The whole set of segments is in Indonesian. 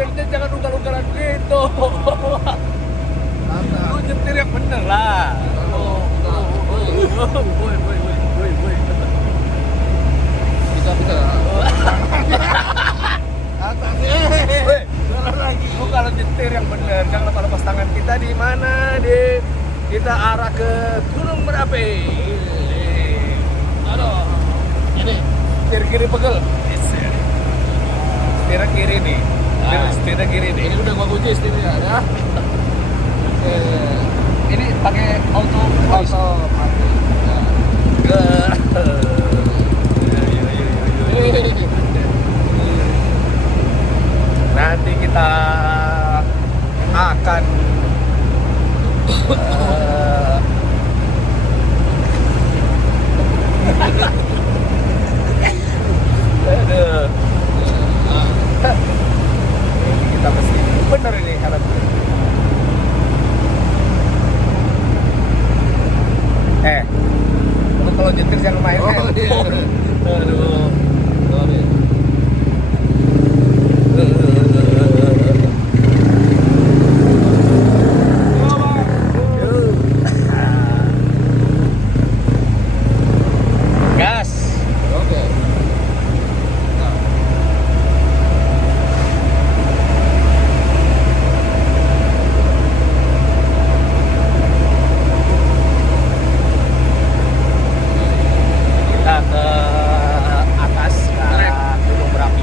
nyetirnya jangan ugal-ugalan gitu. Lu nyetir yang bener lah. Woi. Bisa. Woi, lu kalau nyetir yang bener, jangan lepas-lepas tangan kita di mana deh. Kita arah ke Gunung Merapi. Aduh, ini setir kiri pegel. Setir kiri nih. Setir kiri nih. Ini udah gua kunci setirnya ya. Oke. Ini pakai auto mati. Nanti kita akan ini kita mesti bener ini helm. Lu kalau nyetir jangan main handphone. Aduh. Sorry. Gas. Oke. Kita ke atas ke arah Gunung Merapi.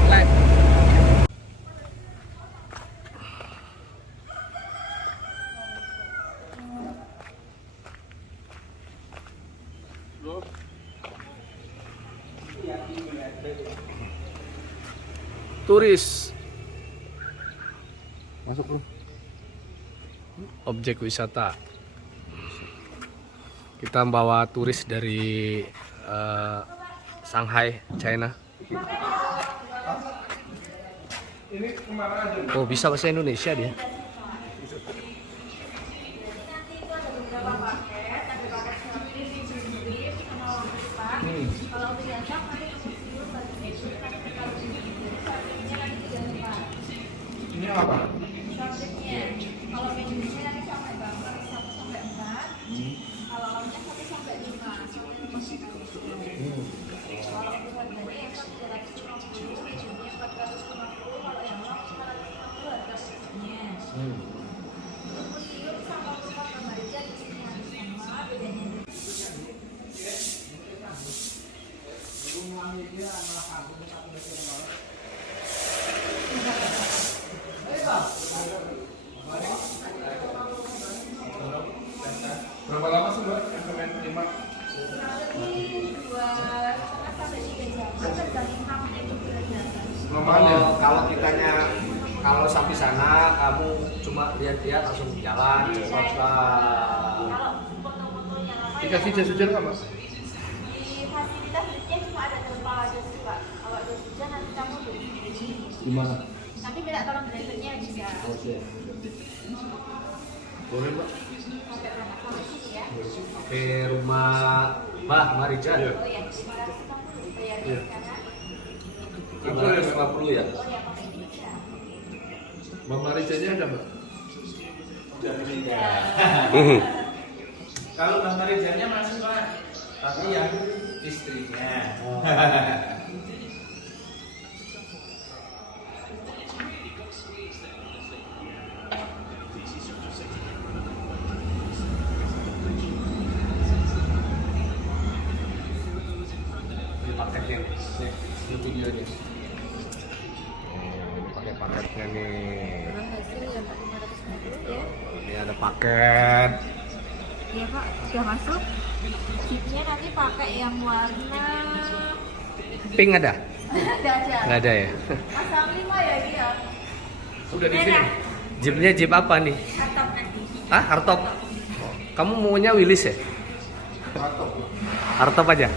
Turis Masuk, Bro. objek wisata. Kita membawa turis dari Shanghai, China. Oh, bisa bahasa Indonesia dia. Ini apa? Kalau menunya nanti sampai berapa? 1 sampai 4. Kalau lauknya 1 sampai 5. Kalau untuk harganya yang 350, menunya 450. Kalau yang lauk 450 harga menunya. Museum sama rumah remaja di sini harus sama, bedanya Berapa lama sih, Mbak? Implement 5? ini 2,5 sampai 3 jam. Tergantung kamu itu perjalanan. Normalnya. Kalau kitanya kalau sampai sana kamu cuma lihat-lihat langsung jalan. Kalau foto-fotonya lama Dikasih jas hujan nggak, Mbak? di fasilitas liftnya cuma ada tempat aja sih Pak. Kalau ada hujan nanti kamu beli sendiri. Gimana? Tapi minta tolong drivernya bisa. Oke. Boleh, Mbak? Sampai berapa kali sini ya? Ke rumah Mbak Marijan. Oh ya, 500 kamu bayar Iya. sekarang. 550 ya. Oh ya, pakai ini bisa. Mbak Marijannya ada, Mbak? Kalau Bang Rizalnya masuk Pak, tapi yang istrinya. Ini paketnya nih. Ini videonya. Ini pakai paketnya nih. Hasil yang 550 ya. Ini ada paket. Iya Pak, sudah masuk. Chipnya nanti pakai yang warna Pink ada? Nggak ada. Nggak ada ya. Pasang 5 ya dia. Udah di sini. Merah. Jeepnya jeep apa nih? Atap nanti. Ah, hardtop. Kamu maunya Willys ya? Atau Hardtop aja.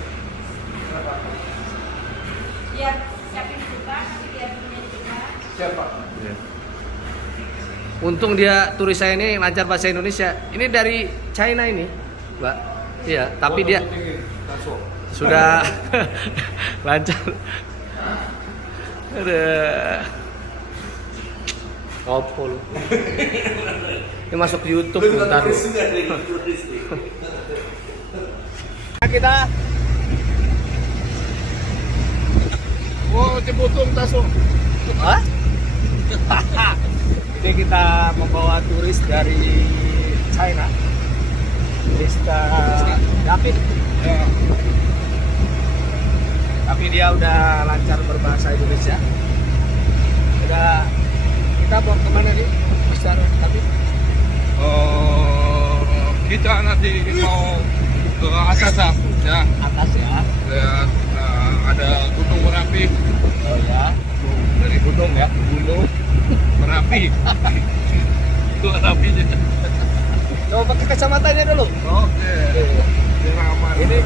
Biar siapin juga, nanti biar punya juga. siapa? Iya. Untung dia turis saya ini lancar bahasa Indonesia. Ini dari China ini, Mbak. Iya, tapi dia sudah lancar. Ada. Opo lu. Ini masuk YouTube bentar lu. Kita Cibutung Taso. Hah? Ini kita membawa turis dari China. David. Ya. Tapi dia udah lancar berbahasa Indonesia. Udah, kita mau kemana nih, Mas Darul? Tapi Kita nanti mau ke atas ya. atas ya. Lihat ada Gunung Merapi. Oh ya. Dari Gunung ya, gunung. Merapi. Itu Merapinya. Coba pakai kacamatanya dulu. Oke. Biar aman. Ini.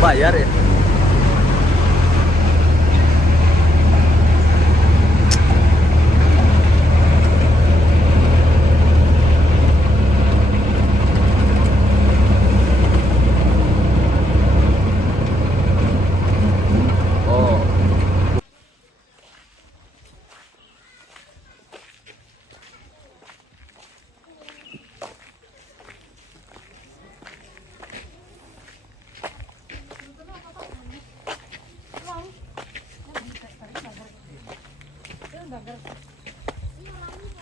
Bayar ya? Oh.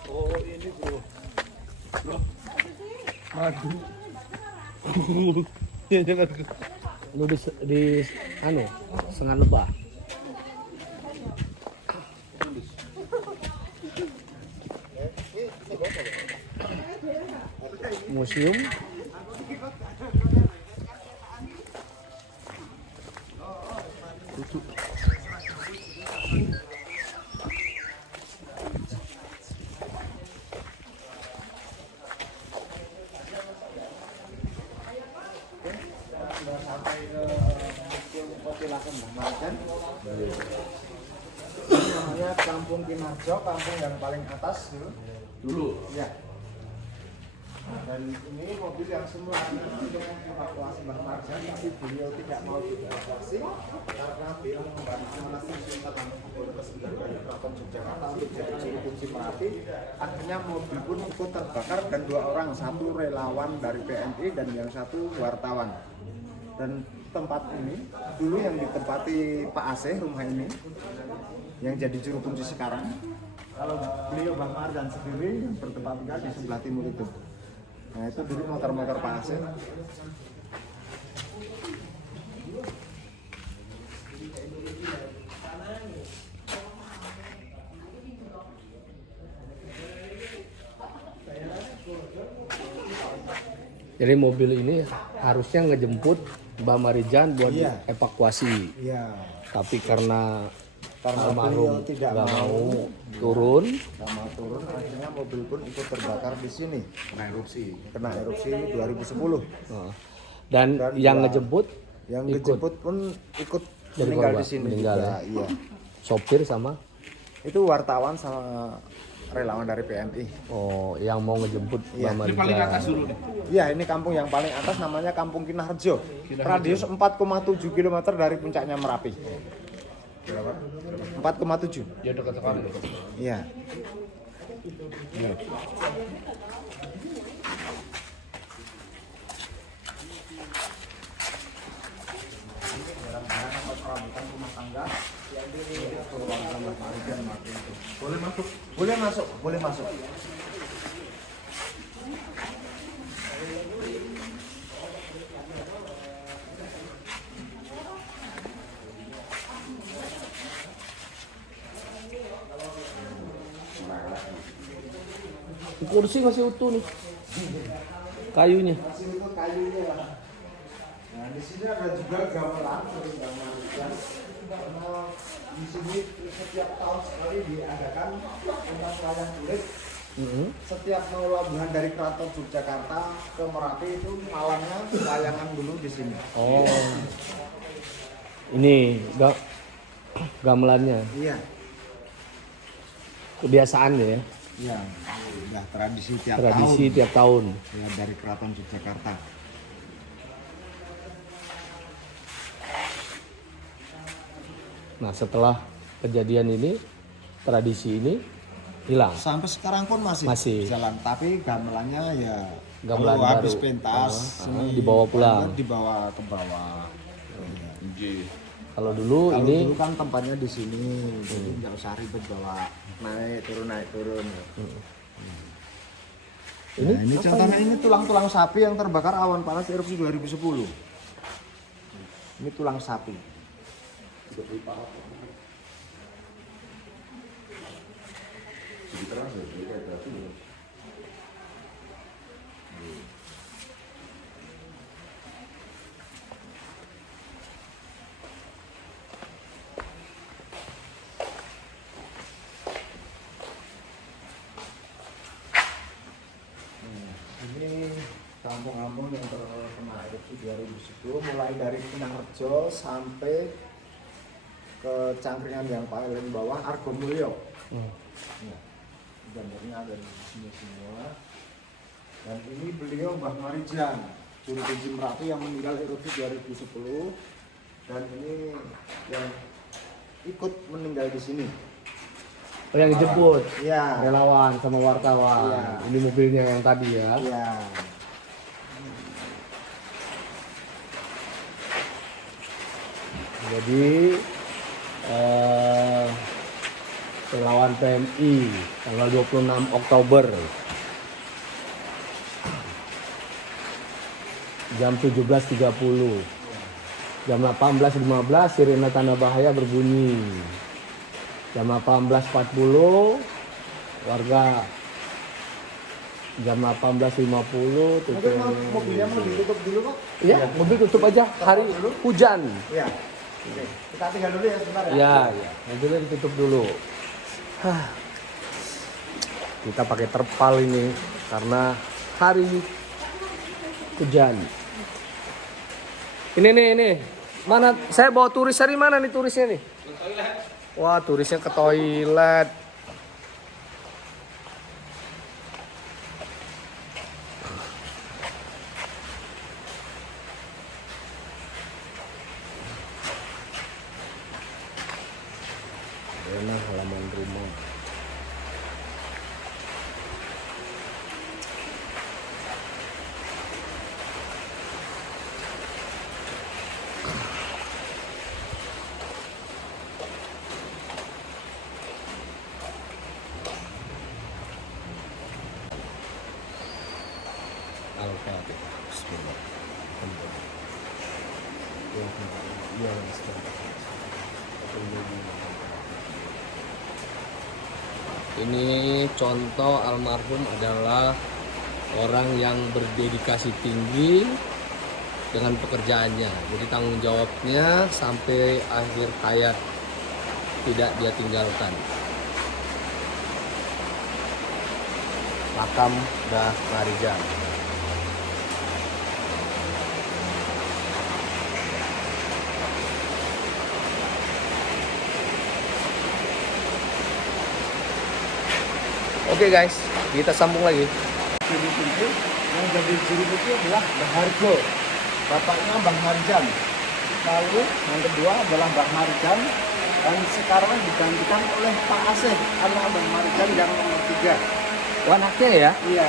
Oh ini bro. Madu. Ya jangan. Lu di anu Sengat Lebah. Museum. Sampai ke Museum Kopi Lakem Marjan. Ini namanya Kampung Kinarjo, kampung yang paling atas dulu. Ya. Dan ini mobil yang semula untuk evakuasi Mbah Marjan, tapi beliau tidak mau dievakuasi karena bilang membantu menasih Sultan Hamengkubuwono ke-9 dari Keraton Yogyakarta untuk jadi juru kunci Merapi. Akhirnya mobil pun ikut terbakar dan 2 orang, satu relawan dari PNI dan yang satu wartawan. Dan tempat ini dulu yang ditempati Pak Aceh, rumah ini yang jadi juru kunci sekarang. Kalau beliau Mbah Marjan sendiri yang bertempat tinggal di sebelah timur itu. Nah itu dulu motor-motor Pak Aceh. Jadi mobil ini harusnya ngejemput Mbak Marijan buat Iya. evakuasi. Iya. Tapi karena beliau almarhum tidak nggak mau turun, sama turun, akhirnya mobil pun ikut terbakar di sini. Kena erupsi 2010. dan Dan yang dua- ngejemput Yang ikut. dijemput pun ikut Jadi meninggal korban, di sini meninggal juga. ya? Iya. Sopir sama Itu wartawan sama relawan dari PMI. yang mau ngejemput Iya. Mbak Ini paling Marijan. atas dulu nih. Iya, ini kampung yang paling atas namanya Kampung Kinarjo. Radius 4,7 km dari puncaknya Merapi. 4,7. Ya dekat sekali. Iya. Boleh masuk. Boleh masuk, boleh masuk. Kursi masih utuh nih, kayunya. Masih untuk kayunya lah. Nah, di sini ada juga gamelan dari gamelan. Karena di sini setiap tahun sekali diadakan pentas wayang kulit. Setiap mau labuhan dari Keraton Yogyakarta ke Merapi itu malamnya wayangan dulu di sini. Oh, ini gamelannya, Iya. kebiasaan ya, Iya, udah tradisi tiap tradisi tahun. tiap tahun. Ya, dari Keraton Yogyakarta. Nah, setelah kejadian ini, tradisi ini hilang. Sampai sekarang pun masih, Masih. jalan, tapi gamelannya ya Gamelan kalau habis baru. pentas Dibawa pulang. dibawa ke bawah. Nggih. Kalau dulu Kalau ini dulu kan tempatnya di sini, jadi nggak usah ribet bawa naik turun. Ini Nah, ini apa contohnya ini tulang-tulang sapi yang terbakar awan panas erupsi 2010. Ini tulang sapi. Ini kampung-kampung yang terkena erupsi 2010 mulai dari Kinarjo sampai ke Cangkringan yang paling bawah Argomulyo. Ya, gambarnya ada di sini semua. Dan ini beliau Mbah Marijan, juru kunci Merapi yang meninggal erupsi 2010. Dan ini yang ikut meninggal di sini. yang dijemput Iya. relawan sama wartawan. Iya. Ini mobilnya yang tadi ya. Iya. Jadi relawan PMI tanggal 26 Oktober jam 17.30, jam 18.15 sirene tanda bahaya berbunyi, jam 18.40 warga, jam 18.50 tutup. Mungkin mobilnya mau ditutup dulu kok. Iya, mobil tutup aja, hari hujan. Iya. Oke. Kita tinggal dulu ya sebentar ya. Ya, ya. Mobilnya ditutup dulu. Hah. Kita pakai terpal ini karena hari hujan. Ini. Mana? Saya bawa turis dari mana nih turisnya nih? Wah, turisnya ke toilet. Enak halaman rumah. Al-Fatihah. Bismillah. Ini contoh almarhum adalah orang yang berdedikasi tinggi dengan pekerjaannya. Jadi tanggung jawabnya sampai akhir hayat tidak dia tinggalkan. Makam Mbah Marijan. Oke guys, kita sambung lagi. Juru kunci yang jadi juru kunci adalah Mbah Harjo, bapaknya Mbah Marijan. Lalu yang kedua adalah Mbah Marijan, dan sekarang digantikan oleh Pak Asih, anak Mbah Marijan yang nomor 3. Oh, anaknya ya? Iya,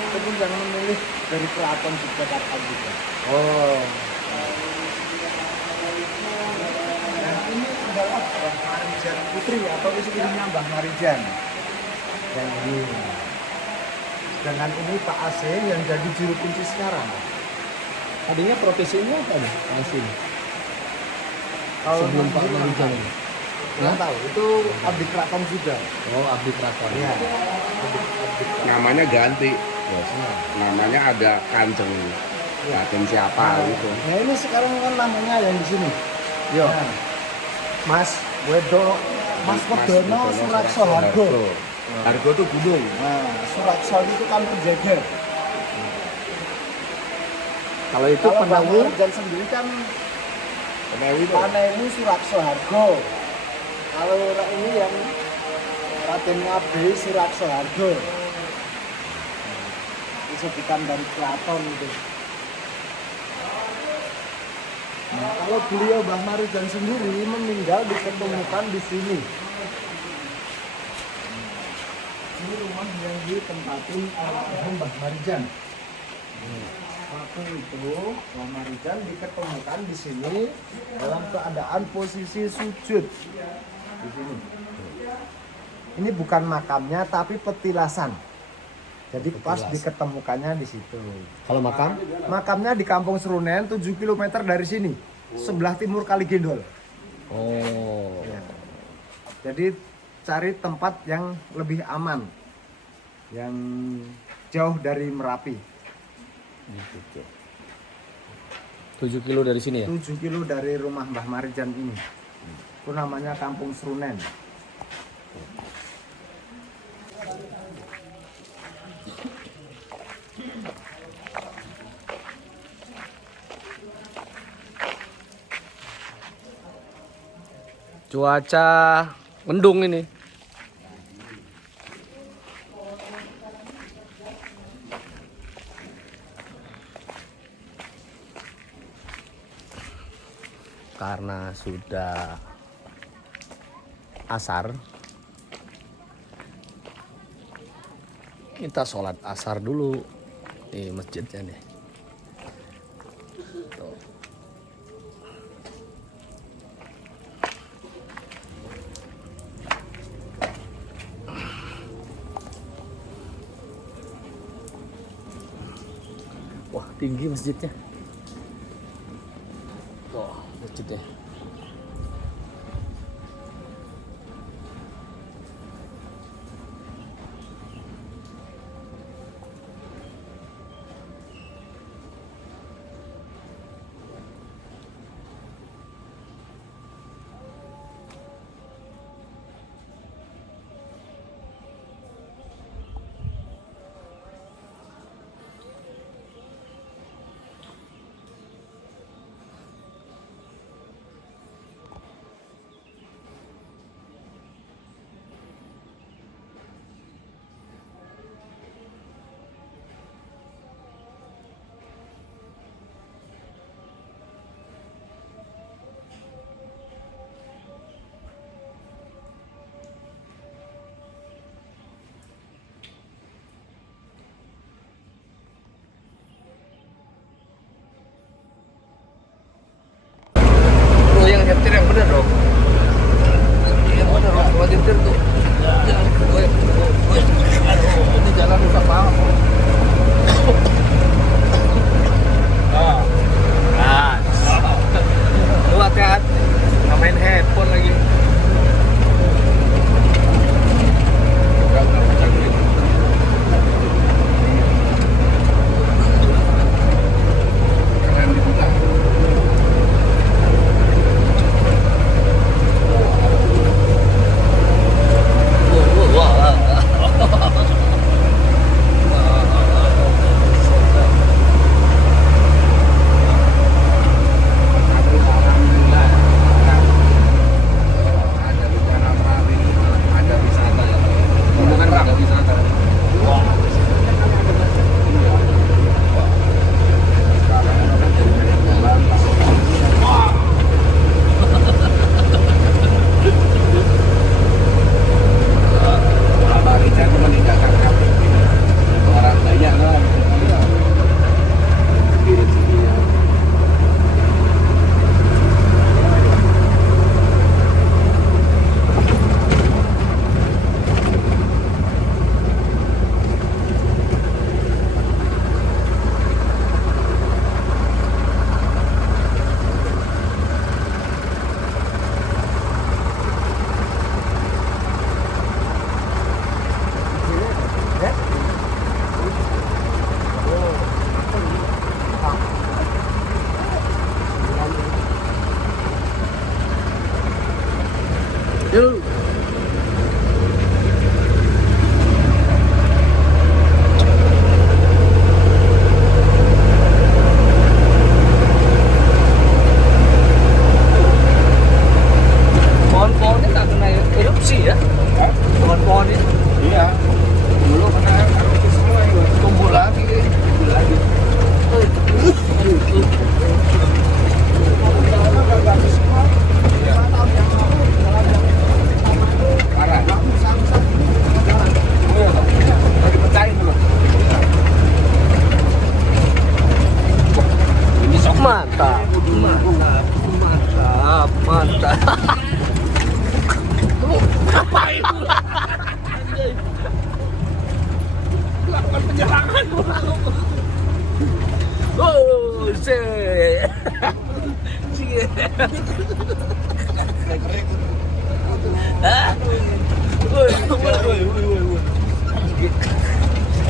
itu pun yang memilih dari keraton Yogyakarta juga. Oh. Dan ini adalah Mbah Marijan Putri atau istrinya Mbah Marijan. Dan ini, dengan ini Pak Asih yang jadi juru kunci sekarang. Tadinya profesinya apa nih? Masih. Kalau Sebelum Pak Marijan. nggak tahu, itu abdi keraton juga. Oh, abdi keraton. Iya. Namanya ganti. Namanya ada Kanjeng. Kanjeng siapa gitu. Nah ini sekarang kan namanya yang di sini. Yo. Nah, Mas Wedo, Mas Wedono Surakso Hargo. Hargo tuh gunung. Nah, Surakso itu kan penjaga. Kalau itu Kalau Mbah Pandawu, Marijan sendiri kan Penawi itu. Panewu Surakso Hargo. Kalau orang ini yang Raden Ngabdi Surakso Hargo. Disebutkan dari keraton itu. Nah, kalau beliau Mbah Marijan sendiri meninggal diketemukan di sini. Ini rumah yang ditempatin almarhum Mbah Marijan. Waktu itu Mbah Marijan diketemukan di sini dalam keadaan posisi sujud di sini. Ini bukan makamnya tapi petilasan. Jadi pas diketemukannya di situ. kalau makam Makamnya di Kampung Serunen 7 km dari sini, sebelah timur Kali Gendol. oh. Ya. Jadi cari tempat yang lebih aman, yang jauh dari Merapi. 7 kilo dari sini ya? 7 kilo dari rumah Mbah Marijan ini. Itu namanya Kampung Serunen. Cuaca mendung ini. Karena sudah asar, kita sholat asar dulu di masjidnya nih. Tuh. Wah, tinggi masjidnya. Tuh, masjidnya.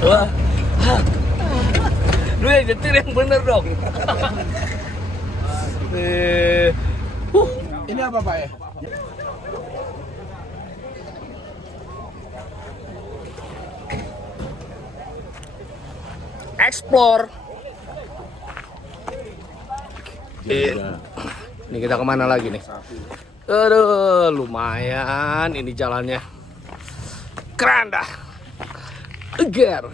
Wah. Lu yang nyetir yang bener dong. Ini apa Pak ya? Explore. Ini kita kemana lagi nih? Aduh, lumayan ini jalannya. Keren dah. Eger.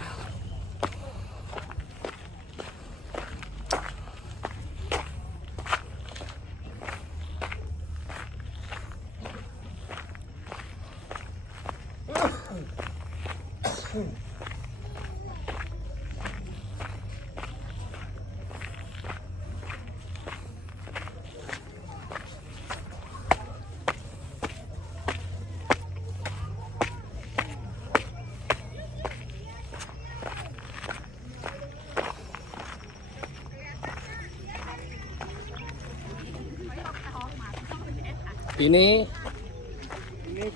Ini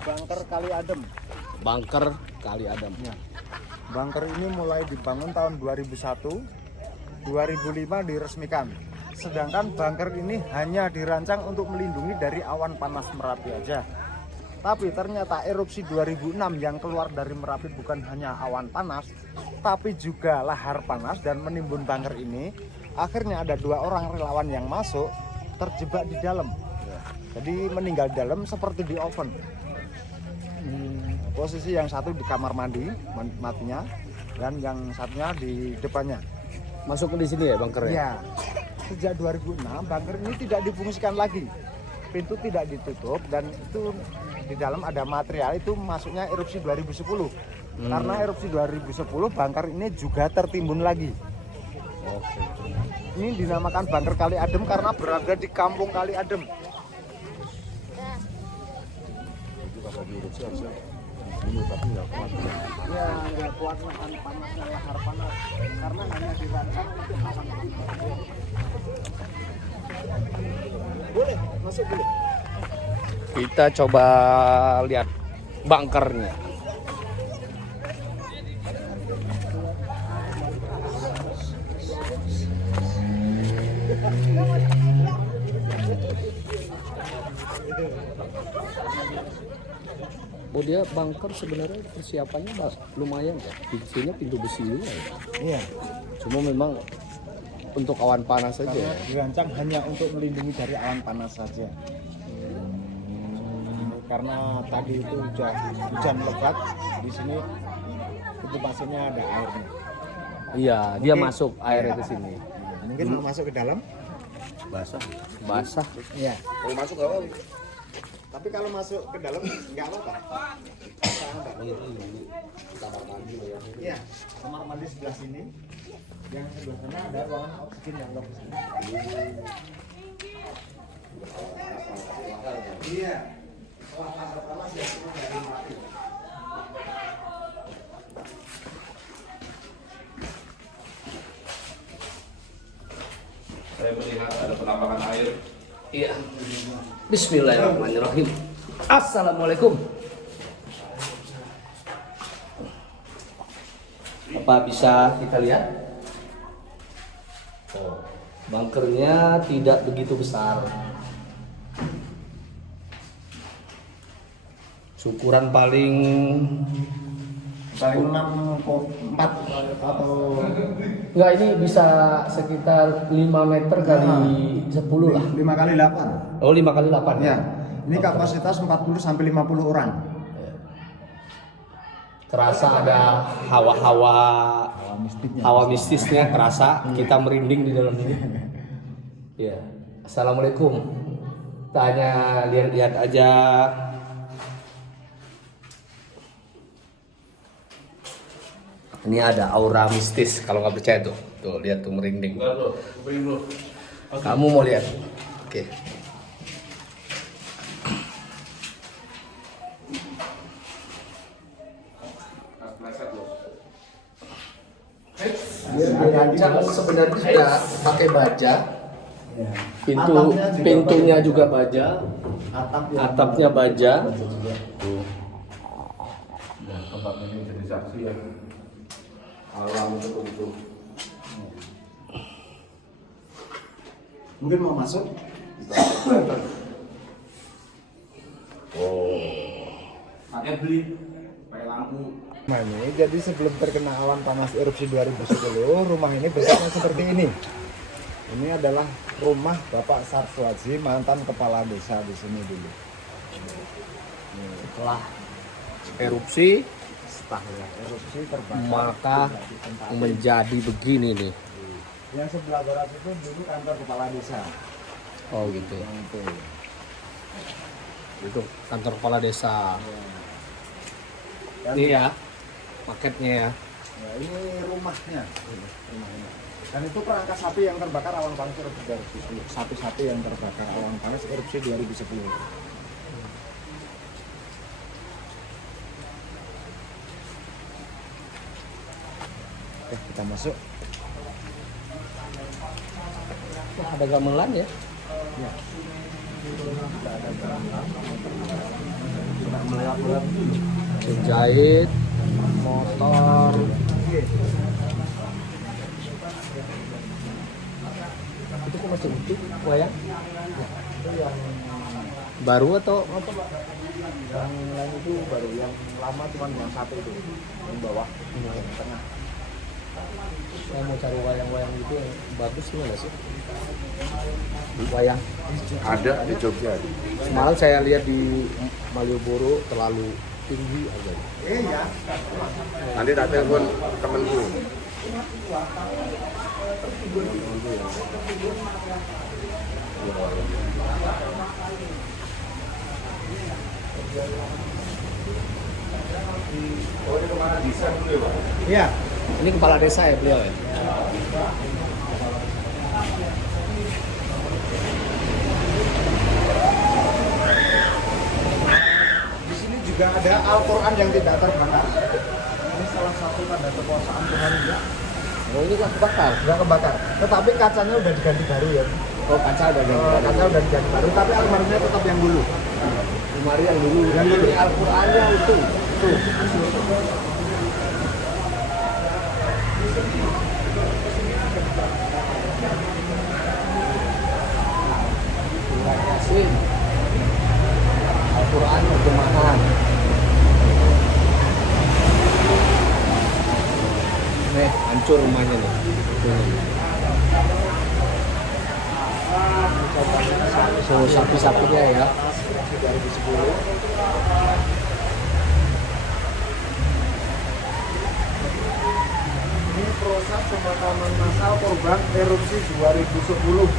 bunker Kali Adem. bunker Kali Adem. Ya. Bunker ini mulai dibangun tahun 2001, 2005 diresmikan. Sedangkan bunker ini hanya dirancang untuk melindungi dari awan panas Merapi aja. Tapi ternyata erupsi 2006 yang keluar dari Merapi bukan hanya awan panas, tapi juga lahar panas dan menimbun bunker ini. Akhirnya ada 2 orang relawan yang masuk terjebak di dalam. Jadi meninggal di dalam seperti di oven. Posisi yang satu di kamar mandi matinya, dan yang satunya di depannya. Masuk di sini ya bunkernya? Ya. Sejak 2006 bunker ini tidak difungsikan lagi. Pintu tidak ditutup dan itu di dalam ada material itu masuknya erupsi 2010. Karena erupsi 2010 bunker ini juga tertimbun lagi. Oke. Ini dinamakan bunker Kali Adem karena berada di kampung Kali Adem. Ya, nggak kuat nahan panasnya, lahar panas karena hanya dirancang untuk awan panas. Boleh masuk dulu. Kita coba lihat bunkernya. Oh, dia bunker sebenarnya persiapannya lumayan ya. Pintunya pintu besi juga ya. Iya. Cuma memang untuk awan panas saja ya. Dirancang hanya untuk melindungi dari awan panas saja. Karena tadi itu hujan lebat di sini, itu pasirnya ada airnya. Iya, dia Mungkin- masuk airnya ke sini. Mungkin mau masuk ke dalam? Basah. Iya. Kalau masuk nggak apa-apa. Tapi kalau masuk ke dalam nggak apa-apa. Iya, kamar mandi sebelah sini. Yang sebelah sana ada ruangan oksigen yang belum kesini. Iya. Panas ya, cuma dari mati. Saya melihat ada penambangan air. Iya. Bismillahirrahmanirrahim. Assalamualaikum. Apa bisa kita lihat? Oh, bunkernya tidak begitu besar. Ukuran paling 6,4 atau enggak, ini bisa sekitar 5 meter kali 10 lah. 5 kali 8. Oh, 5 kali 8 Ya. Ini kapasitas 40 sampai 50 orang. Terasa ada hawa-hawa hawa mistisnya terasa, kita merinding di dalam ini. Ya. Assalamualaikum. Tanya lihat aja. Ini ada aura mistis, kalau nggak percaya tuh. Tuh, lihat tuh merinding. Kamu mau lihat? Oke. Dia sebenarnya tidak pakai baja. Pintunya juga baja. Atapnya baja. Ya, tempat ini jadi saksi ya. Alam itu. Mungkin mau masuk? Pakai beli, pakai lampu. Nah ini jadi sebelum terkena awan panas erupsi 2010, rumah ini bentuknya seperti ini. Ini adalah rumah Bapak Sarswatji, mantan kepala desa di sini dulu. Setelah erupsi Setelah erupsi terbakar. maka menjadi begini nih. Yang sebelah barat itu dulu kantor kepala desa. Oh gitu. Yang itu. Itu kantor kepala desa. Dan, Ini ya paketnya ya. ya, ini rumahnya. Rumahnya. Dan itu perangkas sapi yang terbakar awan panas erupsi 2010. Sapi-sapi yang terbakar awan panas erupsi 2010. Oke, kita masuk. Wah, ada gamelan ya. Ya. Tidak melewat-lewat dulu. Penjahit, motor. Itu kok masih utuh wayang? Itu yang Baru atau yang lain itu baru, yang lama cuma yang satu itu, yang bawah, yang tengah. saya mau cari wayang-wayang gitu yang bagus gimana sih? Wayang. Ada di Jogja. Semalam saya lihat di Malioboro terlalu tinggi aja. Ya. Nanti tak telepon temanku. Oh, ini kemana bisa dulu ya, Pak? Iya. Ini kepala desa ya beliau ya? Di sini juga ada Al-Quran yang tidak terbakar. Ini salah satu tanda kekuasaan Tuhan juga. Oh ini nggak kebakar? Nggak kebakar. Tetapi kacanya udah diganti baru ya. Oh kaca ada yang Kaca udah diganti baru. Tapi almarhumnya tetap yang dulu. lemari yang dulu. Yang dulu. Ini Al-Qurannya itu. Tuh. Surat Yasin. Al-Quran terjemahan. Nih, hancur rumahnya nih. So, sapi-sapinya ya. 2010. Ini proses pemakaman massal korban erupsi 2010.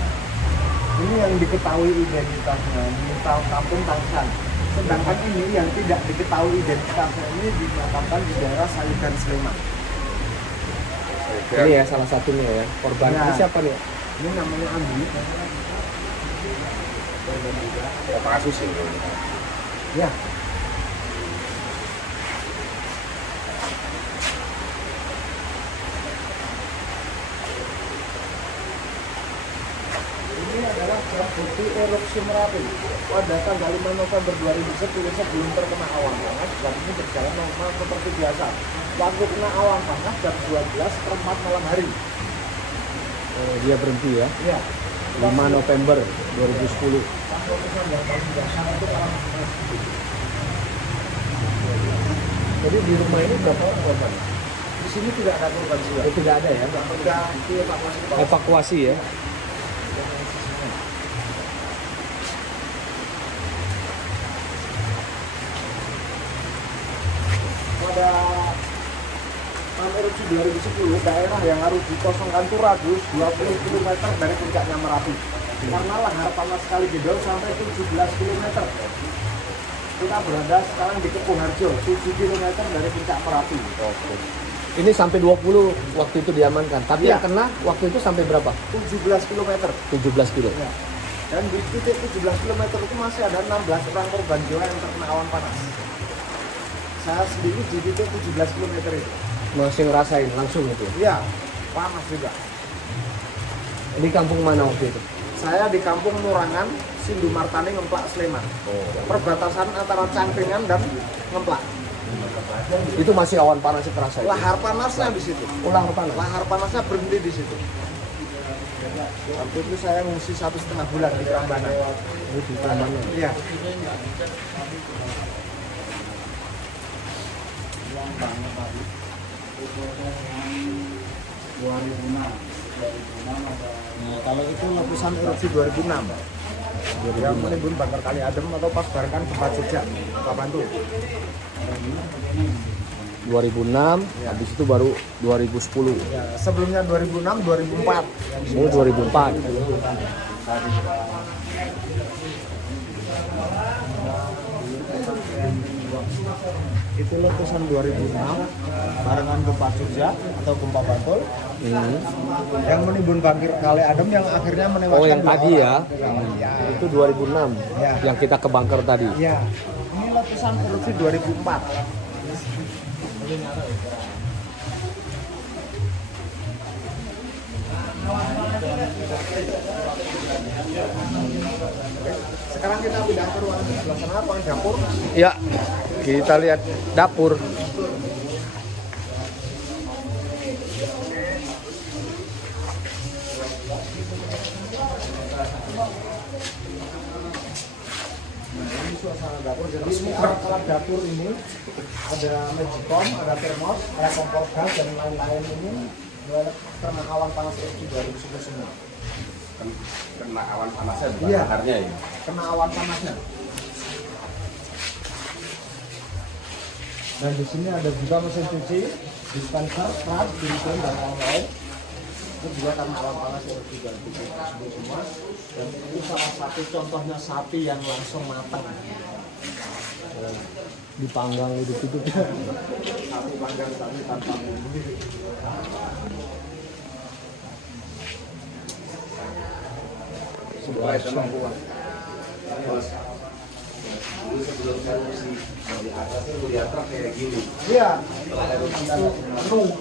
Ini yang diketahui identitasnya di kampung Tangsan. Sedangkan ini yang tidak diketahui identitasnya ini dimakamkan di daerah Sayudan Sleman. Ini ya salah satunya ya. Korban Ya. ini siapa nih? Ini namanya Andi. Kasus ini. Ya. Ini adalah barang bukti erupsi Merapi pada tanggal 5 November 2010 sebelum terkena awan panas dan ini berjalan normal seperti biasa. Waktu kena awan panas jam 12:04 malam hari. Oh, dia berhenti ya. Ya. 5 November 2010. Jadi di rumah ini berapa orang korban? Di sini tidak ada korban jiwa. Tidak ada ya. Sudah dievakuasi ke bawah. Evakuasi ya. Pada tahun erupsi 2010, daerah yang harus dikosongkan itu radius 20 km dari puncaknya Merapi. Karena lahar panas kali Gedong sampai 17 km. Kita berada sekarang di Kepuharjo, 7 km dari puncak Merapi. Ini sampai 20 waktu itu diamankan. Tapi Iya. yang kena waktu itu sampai berapa? 17 km. 17 kilo. Ya. Dan di titik 17 km itu masih ada 16 orang korban jiwa yang terkena awan panas. Saya sendiri di titik 17 km itu. Masih ngerasain langsung itu. Iya, panas juga. Ini kampung mana waktu itu? Saya di kampung Nurangan, Sindu Martani, Ngemplak, Sleman. Perbatasan antara Cangkringan dan Ngemplak. Itu masih awan panas terasa. Lahar panasnya di situ. Ulang panas. Lahar panasnya berhenti di situ. Waktu itu saya ngungsi 1,5 bulan di Prambanan. Di Prambanan. Iya. Nah, kalau itu letusan erupsi 2006. Yang menimbun Bangker Kali Adem atau pas barkan gempa Jogja, Pak Bantul. 2006, habis itu baru 2010. Ya, sebelumnya 2006, 2004. Oh, 2004. Itu letusan 2006 barengan gempa Jogja atau gempa Bantul yang menimbun Bangker Kali Adem yang akhirnya menewaskan Oh, yang tadi ya. Ya. Itu 2006. Ya. Yang kita ke bunker tadi. Ya, ini letusan erupsi 2004. Sekarang kita pindah ke ruangan sebelah sana, ruang dapur. Ya, kita lihat dapur. Ini suasana dapur. Jadi ini alat-alat dapur ini ada magicom, ada termos, ada kompor gas dan lain-lain ini karena awan panas erupsi 2010 semua. Kena awan panasnya bukan Iya. laharnya ya. Kena awan panasnya. Dan di sini ada juga mesin cuci, dispenser, keras, piriton dan lain-lain. Itu juga karena awan panas erupsi 2010 semua. Dan itu salah satu contohnya sapi yang langsung matang. Dipanggang hidup-hidup. Sapi panggang sapi tanpa bumbu. Sebuah kemampuan. Dulu sebelum erupsi di atas itu di atas kayak gini. Iya. Setelah erupsi penuh.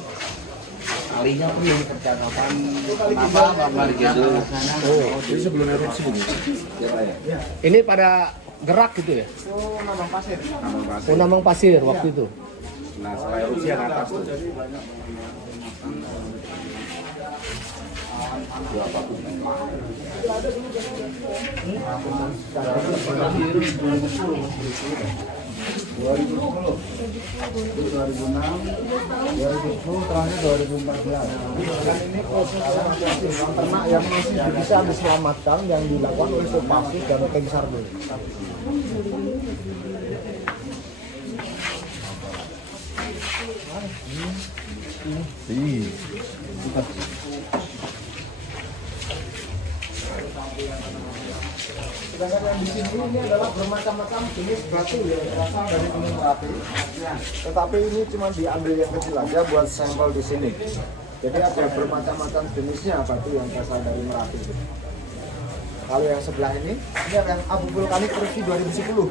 Kalinya penuh percakapan. Apa? Oh, jadi sebelum erupsi ini. Ya Pak ya. Iya. Ini pada gerak gitu ya? Itu Nambang Pasir. Taman pasir. Oh, Nambang Pasir waktu itu. Nah setelah erupsi yang atas tuh. Berapa tuh? Terakhir 2014. Dan ini proses evakuasi hewan ternak yang masih bisa diselamatkan yang dilakukan oleh Kopassus dan Tim SAR. Sedangkan yang di sini ini adalah bermacam-macam jenis batu yang berasal dari Gunung Merapi. Tetapi ini cuma diambil yang kecil aja buat sampel di sini. Jadi ada bermacam-macam jenisnya batu yang berasal dari Merapi. Kalau yang sebelah ini yang abu vulkanik erupsi 2010.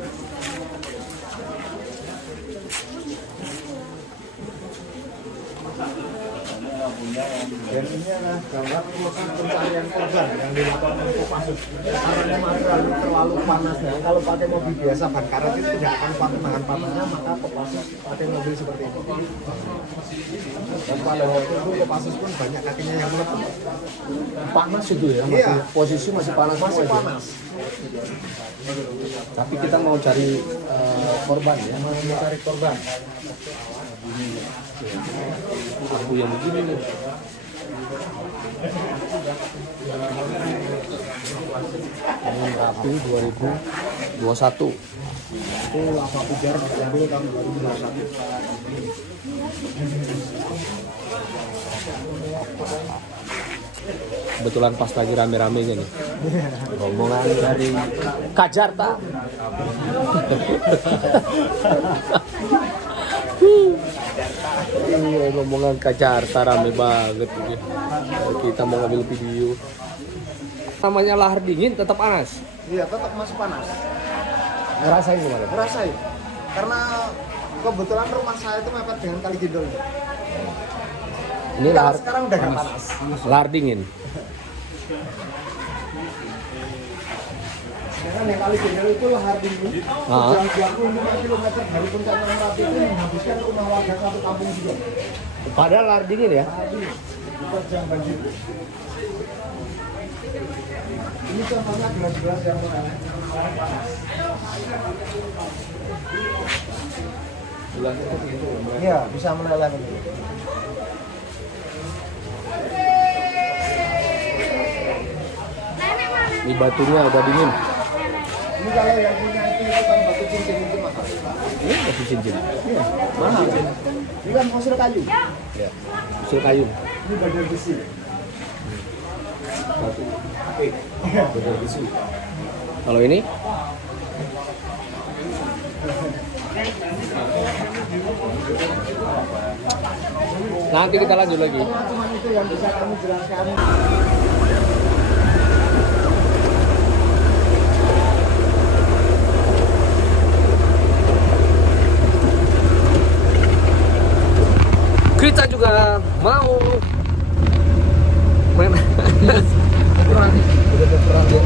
Dan ini adalah gambar proses pencarian korban yang dilakukan oleh Kopassus. Karena material terlalu panasnya, kalau pakai mobil biasa ban karet itu tidak akan kuat menahan panasnya, maka Kopassus pakai mobil seperti ini. Dan pada waktu itu Kopassus pun banyak kakinya yang melepuh. Panas itu ya? Iya. Posisi masih panas. Masih aja. panas. Tapi kita mau cari korban ya. Mau mencari korban. Aku yang begini nih. Ini Merapi 2021. Itu lava pijar diambil tahun 2021. Kebetulan pas lagi rame-ramenya nih. Rombongan dari Kajarta. Iya, rombongan Kajarta rame banget ini. Kita mau ngambil video. Namanya lahar dingin tetap panas. Iya, tetap masih panas. Ngerasain gimana? Ngerasain. Karena kebetulan rumah saya itu mepet dengan Kali Gendol. Ini lahar Sekarang udah nggak panas. lahar dingin. kan yang kali Gendel itu lahar dingin. Ah. Sejauh 25 km dari puncak Gunung Merapi itu menghabiskan rumah warga satu kampung juga. Padahal lahar dingin ya. Lahar dingin, bukan jam banjir. Ini contohnya gelas-gelas yang panas. Iya, bisa meleleh ini. Ini batunya udah dingin. Ini kalau yang punya itu kan batu cincin itu mas. Ini batu cincin. Iya, mahal. Ini kan fosil kayu. Ya. Usul kayu. Ini badan besi. Batu. Iya, badan besi. Kalau ini? Nanti kita lanjut lagi. Cuma itu yang bisa kami jelaskan. Kita juga mau main Kurang. Udah kurang dia.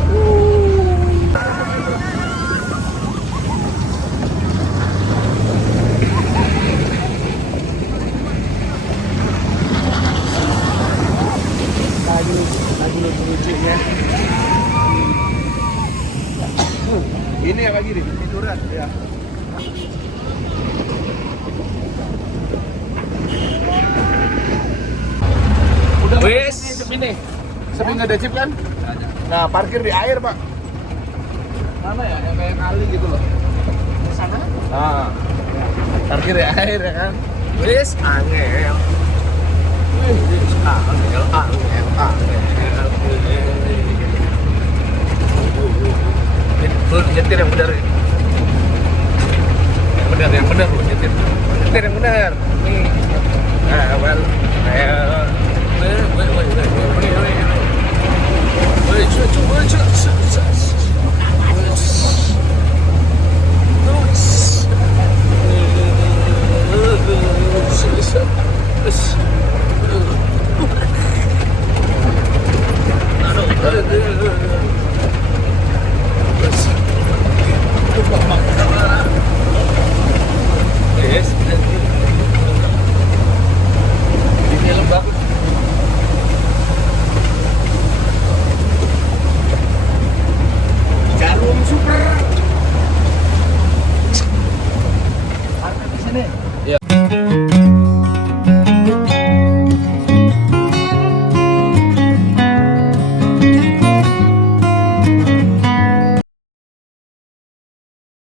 Lagu lucu-lucunya. Ini yang lagi nih, tiduran ya. Udah Wes. ini. Sepi nggak ada chip kan? Nah, parkir di air, Pak. Mana ya? Yang kayak kali gitu loh. Di sana? Ah. Parkir di air ya kan? wis angel. Wis angel. Lu nyetir yang benar. Yang benar lu nyetir. Nyetir yang benar. Nih. Nah, well.